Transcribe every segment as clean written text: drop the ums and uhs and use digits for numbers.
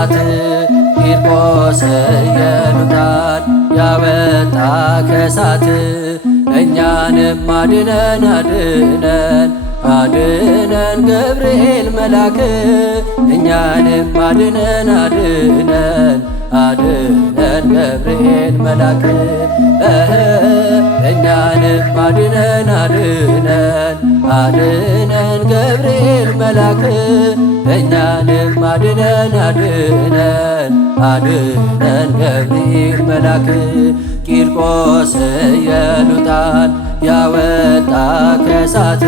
ከእሳት ቂርቆስ ኢየሉጣን ያወጣ ከእሳት እኛንም አድነን አድነን አድነን ገብርኤል መልአክ እኛንም አድነን አድነን አድነን ገብርኤል መልአክ እኛንም አድነን አድነን አድነን ገብርኤል መልአክ እኛንም አድነን አድነን አድነን ገብርኤል መልአክ ቂርቆስ ኢየሉጣን ያወጣ ከእሳት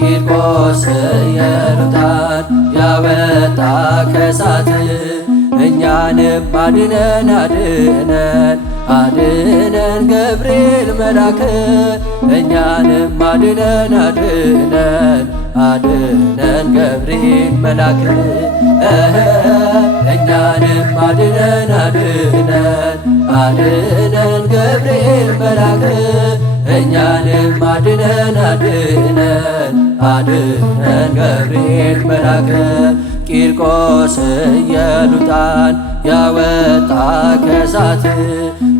ቂርቆስ ኢየሉጣን ያወጣ ከእሳት እኛንም አድነን አድነን አድነን ገብርኤል መልአክ እኛንም አድነን አድነን አድነን ገብርኤል መልአክ እኛንም አድነን አድነን አድነን ገብርኤል መልአክ እኛንም አድነን አድነን አድነን ገብርኤል መልአክ ቂርቆስ ኢየሉጣን ያወጣ ከእሳት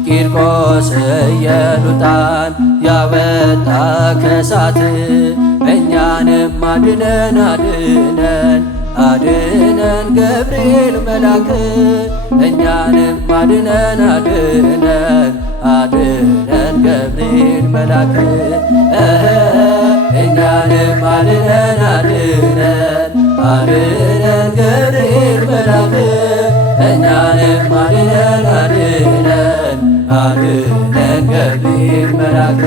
ቂርቆስ ኢየሉጣን ያወጣ ከእሳት እኛንም አድነን አድነን አድነን ገብርኤል መልአክ እኛንም አድነን አድነን አድነን ገብርኤል መልአክ እኛንም አድነን አድነን አድነን ገብርኤል መልአክ እኛንም አድነን አድነን አድነን ገብርኤል መልአክ